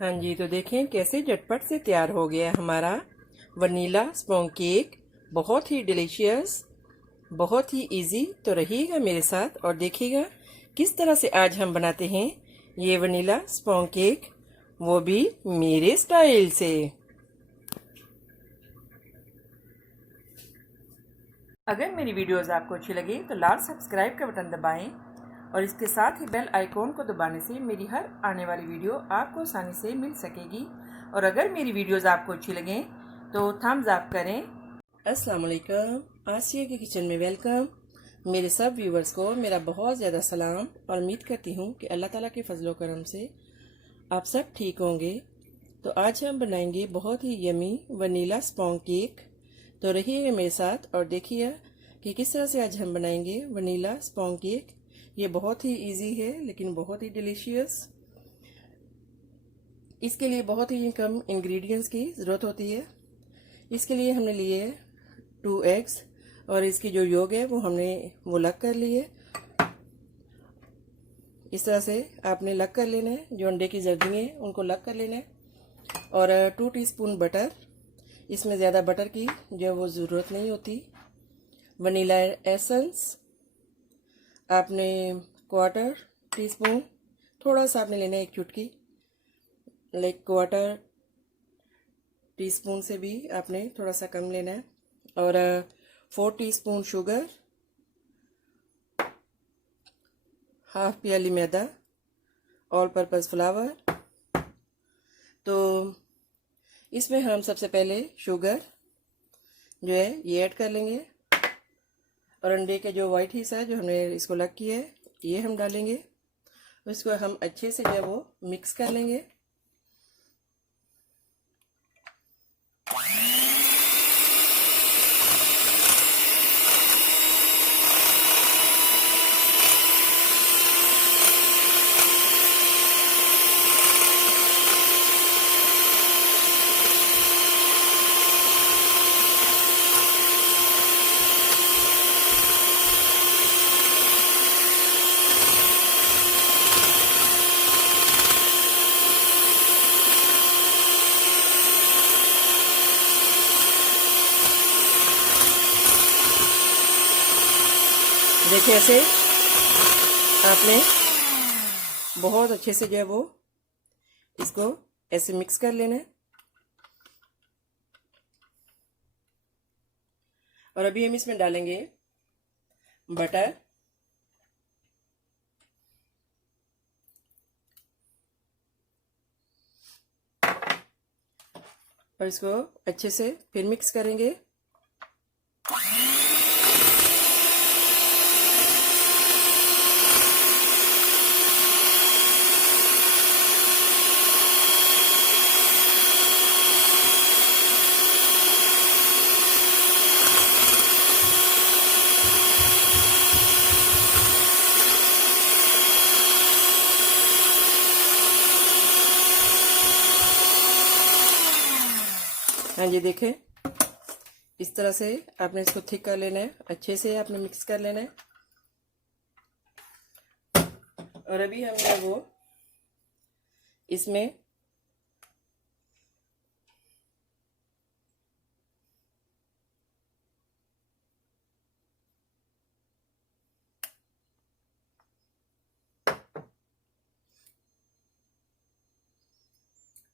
हाँ जी, तो देखें कैसे झटपट से तैयार हो गया हमारा वनीला स्पॉन्ज केक। बहुत ही डिलीशियस, बहुत ही इजी। तो रहिएगा मेरे साथ और देखिएगा किस तरह से आज हम बनाते हैं ये वनीला स्पॉन्ज केक, वो भी मेरे स्टाइल से। अगर मेरी वीडियोस आपको अच्छी लगे तो लाल सब्सक्राइब का बटन दबाएं और इसके साथ ही बेल आइकॉन को दबाने से मेरी हर आने वाली वीडियो आपको आसानी से मिल सकेगी। और अगर मेरी वीडियोस आपको अच्छी लगें तो थम्स अप करें। अस्सलाम वालेकुम, आसिया के किचन में वेलकम। मेरे सब व्यूवर्स को मेरा बहुत ज़्यादा सलाम और उम्मीद करती हूँ कि अल्लाह ताला के फजलो करम से आप सब ठीक होंगे। तो आज हम बनाएंगे बहुत ही यमी वनीला स्पॉन्ज केक। तो रहिएगा मेरे साथ और देखिए कि किस तरह से आज हम बनाएंगे वनीला स्पॉन्ज केक। ये बहुत ही इजी है लेकिन बहुत ही डिलीशियस। इसके लिए बहुत ही कम इंग्रेडिएंट्स की ज़रूरत होती है। इसके लिए हमने लिए 2 एग्स और इसकी जो योग है वो हमने वो लग कर लिए। इस तरह से आपने लग कर लेना है, जो अंडे की जर्दी है उनको लग कर लेना है। और 2 टीस्पून बटर, इसमें ज़्यादा बटर की जो वो ज़रूरत नहीं होती। वनीला एसेंस आपने 1/4 टीस्पून, थोड़ा सा आपने लेना है, 1 चुटकी, लाइक 1/4 टीस्पून से भी आपने थोड़ा सा कम लेना है। और 4 टीस्पून शुगर, हाफ प्याली मैदा, ऑल पर्पज़ फ्लावर। तो इसमें हम सबसे पहले शुगर जो है ये ऐड कर लेंगे और अंडे के जो वाइट हिस्सा है जो हमने इसको लग किया है ये हम डालेंगे। इसको हम अच्छे से जो है वो मिक्स कर लेंगे। देखिए ऐसे आपने बहुत अच्छे से जो है वो इसको ऐसे मिक्स कर लेना है। और अभी हम इसमें डालेंगे बटर। और इसको अच्छे से फिर मिक्स करेंगे। हाँ जी, देखें इस तरह से आपने इसको थिक कर लेना है, अच्छे से आपने मिक्स कर लेना है। और अभी हमने वो इसमें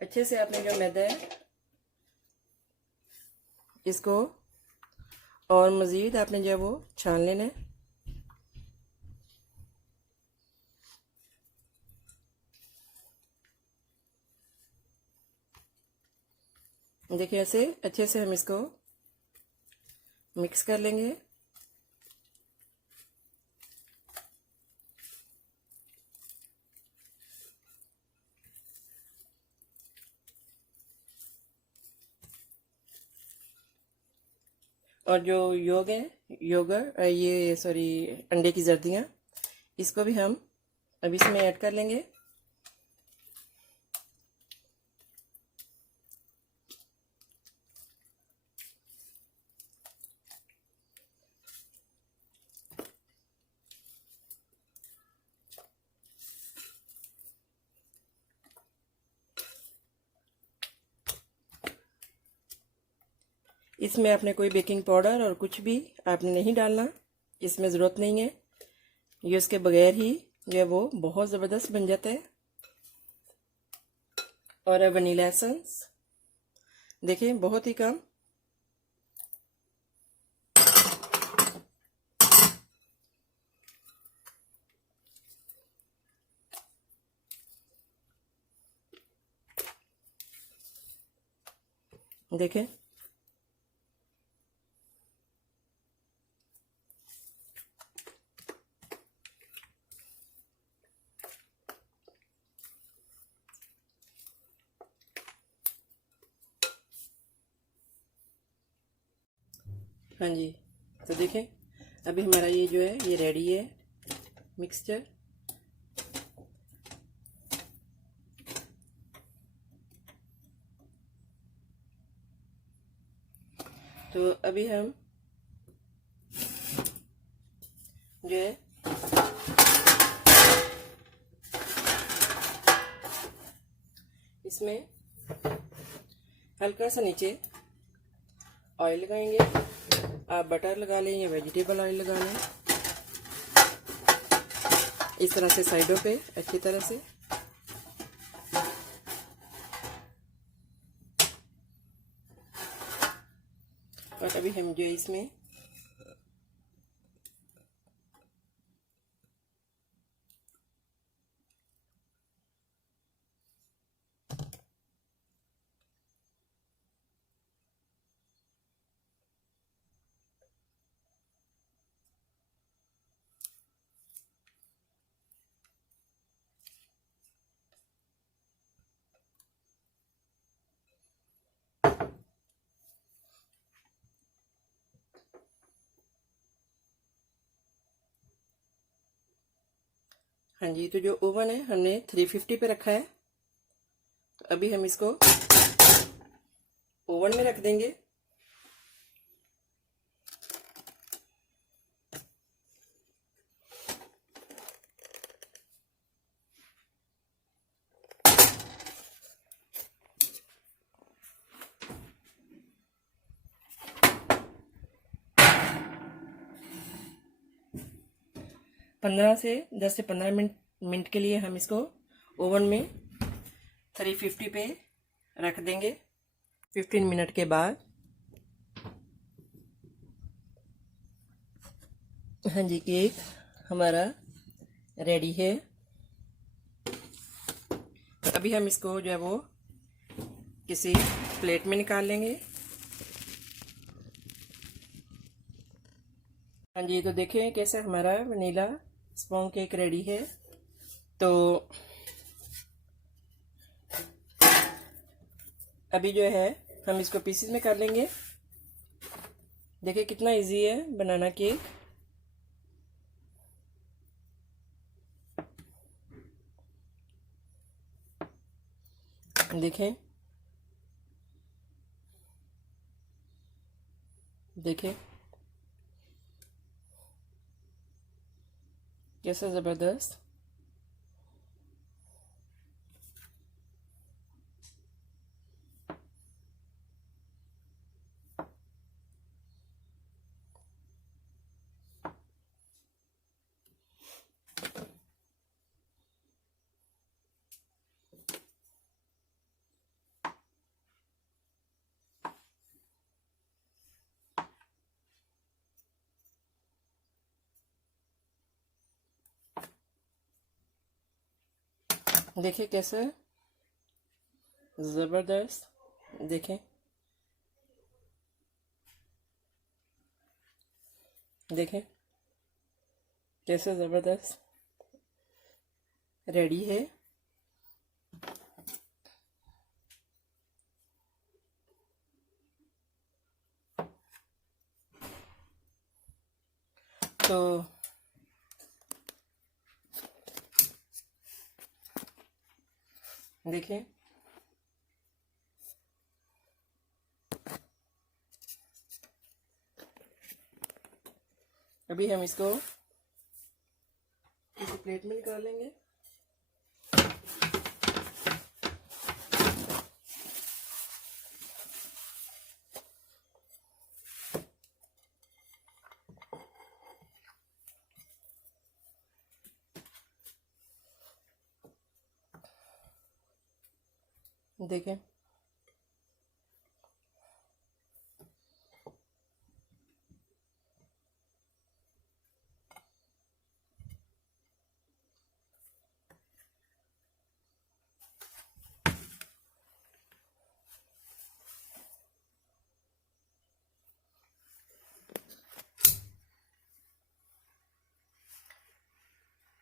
अच्छे से आपने जो मैदा है इसको और मज़ीद आपने जो है वो छान लेना है। देखिए ऐसे अच्छे से हम इसको मिक्स कर लेंगे। और जो ये सॉरी अंडे की जर्दियाँ, इसको भी हम अब इसमें ऐड कर लेंगे। इसमें आपने कोई बेकिंग पाउडर और कुछ भी आपने नहीं डालना, इसमें ज़रूरत नहीं है। ये उसके बगैर ही जो है वो बहुत ज़बरदस्त बन जाता है। और वनीला एसेंस देखिए बहुत ही कम। देखें हाँ जी, तो देखें अभी हमारा ये जो है ये रेडी है मिक्सचर। तो अभी हम जो है इसमें हल्का सा नीचे ऑयल लगाएंगे। आप बटर लगा लें या वेजिटेबल ऑयल लगा लें, इस तरह से साइडों पे अच्छी तरह से। और अभी हम जो इसमें हाँ जी, तो जो ओवन है हमने 350 पे रखा है। तो अभी हम इसको ओवन में रख देंगे। दस से 15 मिनट के लिए हम इसको ओवन में 350 पे रख देंगे। 15 मिनट के बाद हाँ जी, केक हमारा रेडी है। तो अभी हम इसको जो है वो किसी प्लेट में निकाल लेंगे। हाँ जी, तो देखें कैसे हमारा वनीला स्पॉन्ज केक रेडी है। तो अभी जो है हम इसको पीसेस में कर लेंगे। देखिए कितना इजी है बनाना केक। देखें देखें कैसा ज़बरदस्त। देखिए कैसे ज़बरदस्त। देखें देखें कैसे ज़बरदस्त रेडी है। तो देखें अभी हम इसको किसी प्लेट में निकाल लेंगे। देखें।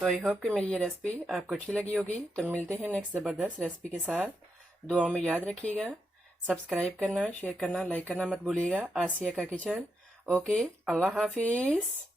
तो आई होप कि मेरी ये रेसिपी आपको अच्छी लगी होगी। तो मिलते हैं नेक्स्ट ज़बरदस्त रेसिपी के साथ। दुआओं में याद रखिएगा, सब्सक्राइब करना, शेयर करना, लाइक करना मत भूलिएगा। आसिया का किचन। ओके, अल्लाह हाफिज़।